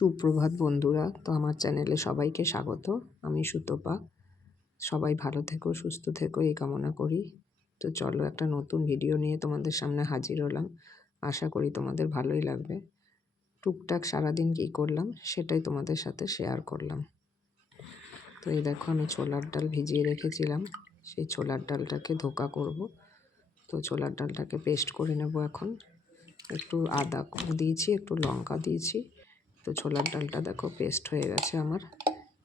সুপ্রভাত বন্ধুরা, তো আমার চ্যানেলে সবাইকে স্বাগত। আমি সুতপা। সবাই ভালো থেকো, সুস্থ থেকো, এই কামনা করি। তো চলো একটা নতুন ভিডিও নিয়ে তোমাদের সামনে হাজির হলাম। আশা করি তোমাদের ভালোই লাগবে। টুকটাক সারাদিন কী করলাম, সেটাই তোমাদের সাথে শেয়ার করলাম। তো এই দেখো, আমি ছোলার ডাল ভিজিয়ে রেখেছিলাম। সেই ছোলার ডালটাকে ধোকা করব। তো ছোলার ডালটাকে পেস্ট করে নেব এখন। একটু আদা দিয়েছি, একটু লঙ্কা দিয়েছি। তো ছোলার ডালটা দেখো পেস্ট হয়ে গেছে আমার।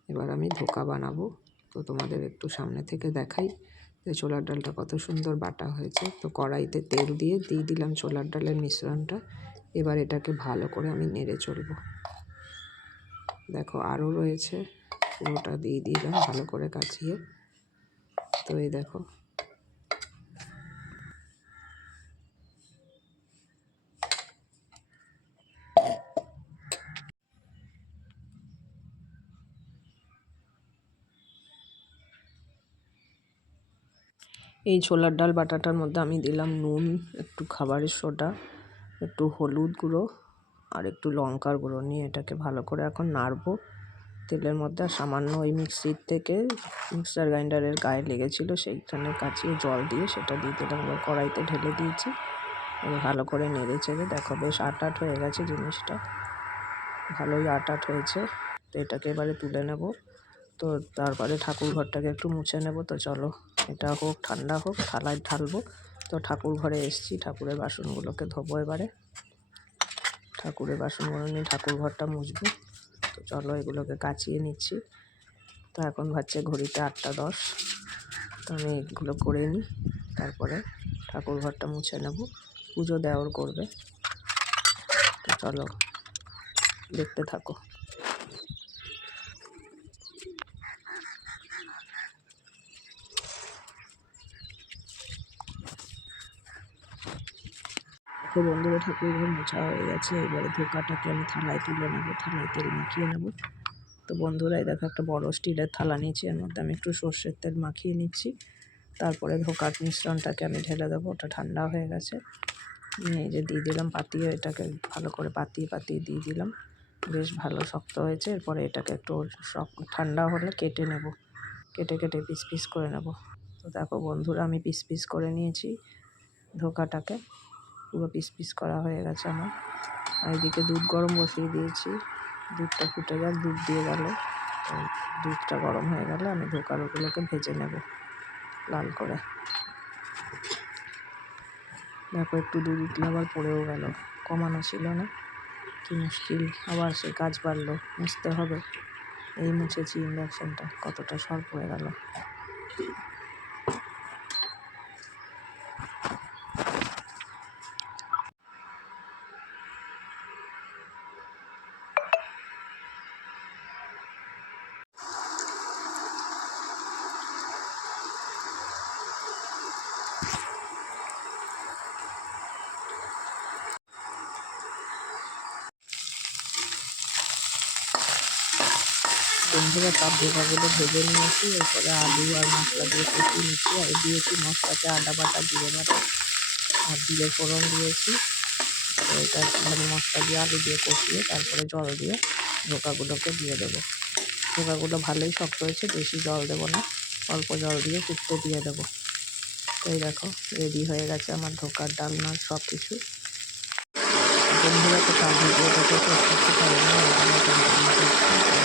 এবার আমি ধোকা বানাবো। তো তোমাদের একটু সামনে থেকে দেখাই যে ছোলার ডালটা কত সুন্দর বাটা হয়েছে। তো কড়াইতে তেল দিয়ে দিয়ে দিলাম ছোলার ডালের মিশ্রণটা। এবার এটাকে ভালো করে আমি নেড়ে চলবো। দেখো আরও রয়েছে, পুরোটা দিয়ে দিলাম ভালো করে কাচিয়ে। তো এই দেখো এই ছোলার ডাল বাটাটার মধ্যে আমি দিলাম নুন, একটু খাবারের সোডা, একটু হলুদ গুঁড়ো আর একটু লঙ্কার গুঁড়ো নিয়ে এটাকে ভালো করে এখন নাড়বো। তেলের মধ্যে আর সামান্য ওই মিক্সির থেকে, মিক্সার গ্রাইন্ডারের গায়ে লেগেছিলো সেইখানে কাচিয়ে জল দিয়ে সেটা দিয়ে দিলাম। এবার কড়াইতে ঢেলে দিয়েছি। এবার ভালো করে নেড়ে চেড়ে দেখো বেশ আট আট হয়ে গেছে জিনিসটা। ভালোই আট আট হয়েছে। তো এটাকে এবারে তুলে নেব। তো তারপরে ঠাকুর ঘরটাকে একটু মুছে নেব। তো চলো। এটা হোক, ঠান্ডা হোক, থালায় ঢালবো। তো ঠাকুর ঘরে এসছি, ঠাকুরের বাসনগুলোকে ধোবো এবারে। ঠাকুরের বাসনগুলো নিয়ে ঠাকুর ঘরটা মুছবো। তো চলো এগুলোকে কাচিয়ে নিচ্ছি। তো এখন ভাবছে ঘড়িতে আটটা দশ। তো আমি এগুলো করে নিই, তারপরে ঠাকুর ঘরটা মুছে নেব। পুজো দেওয়ার করবে। তো চলো, দেখতে থাকো। তো বন্ধুরা ঠাকুর ঘর মোছা হয়ে গেছে। এবারে ধোকাটাকে আমি থালায় তুলে নেব, থালায় তেল মাখিয়ে নেব। তো বন্ধুরা, এই দেখো একটা বড় স্টিলের থালা নিয়েছি, এর মধ্যে আমি একটু সর্ষের তেল মাখিয়ে নিচ্ছি। তারপরে ধোকার মিশ্রণটাকে আমি ঢেলে দেবো, ওটা ঠান্ডা হয়ে গেছে। এই যে দিয়ে দিলাম পাতিয়ে, এটাকে ভালো করে পাতিয়ে পাতিয়ে দিয়ে দিলাম। বেশ ভালো শক্ত হয়েছে, এরপরে এটাকে একটু ঠান্ডা হলে কেটে নেব। কেটে কেটে পিস পিস করে নেব। তো দেখো বন্ধুরা, আমি পিস পিস করে নিয়েছি ধোকাটাকে। পুরো পিস পিস করা হয়ে গেছে আমার। আর এদিকে দুধ গরম বসিয়ে দিয়েছি। দুধটা ফুটে যাক, দুধ দিয়ে গেল। দুধটা গরম হয়ে গেলে আমি ধোকারগুলোকে ভেজে নেব লাল করে। দেখো, একটু দুধ উঠলে আবার পড়েও গেল। কমানো ছিল না। কি মুশকিল। আবার সে কাজ বাড়লো। মুছতে হবে। এই মুছেছি ইন্ডাকশানটা। কতটা সর পড়ে গেল। বন্ধুরা সব ভেজাগুলো ভেজে নিয়েছি। এরপরে আলু আর মশলা দিয়ে কষিয়ে নিচ্ছি। আর দিয়েছি মশলাতে আদা বাটা, জিরে বাটা আর জিরে ফোড়ন দিয়েছি। এটা মানে মশলা দিয়ে আলু দিয়ে কষিয়ে তারপরে জল দিয়ে ধোকাগুলোকে দিয়ে দেবো। ধোকাগুলো ভালোই শক্ত হয়েছে, বেশি জল দেবো না। অল্প জল দিয়ে ফুটতে দিয়ে দেবো। এই দেখো, রেডি হয়ে গেছে আমার ধোকার ডালনা সব কিছু বন্ধুরা তো তার ভিডিওটাকে না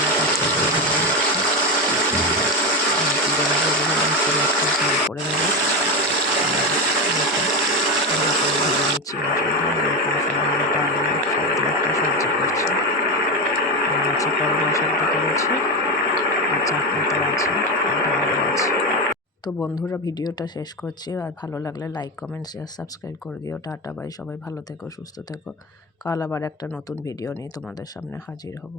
বন্ধুরা ভিডিওটা শেষ করছি। আর ভালো লাগলে লাইক কমেন্ট শেয়ার সাবস্ক্রাইব করে দিও। টাটা বাই সবাই ভালো থেকো, সুস্থ থেকো। কাল আবার একটা নতুন ভিডিও নিয়ে তোমাদের সামনে হাজির হব।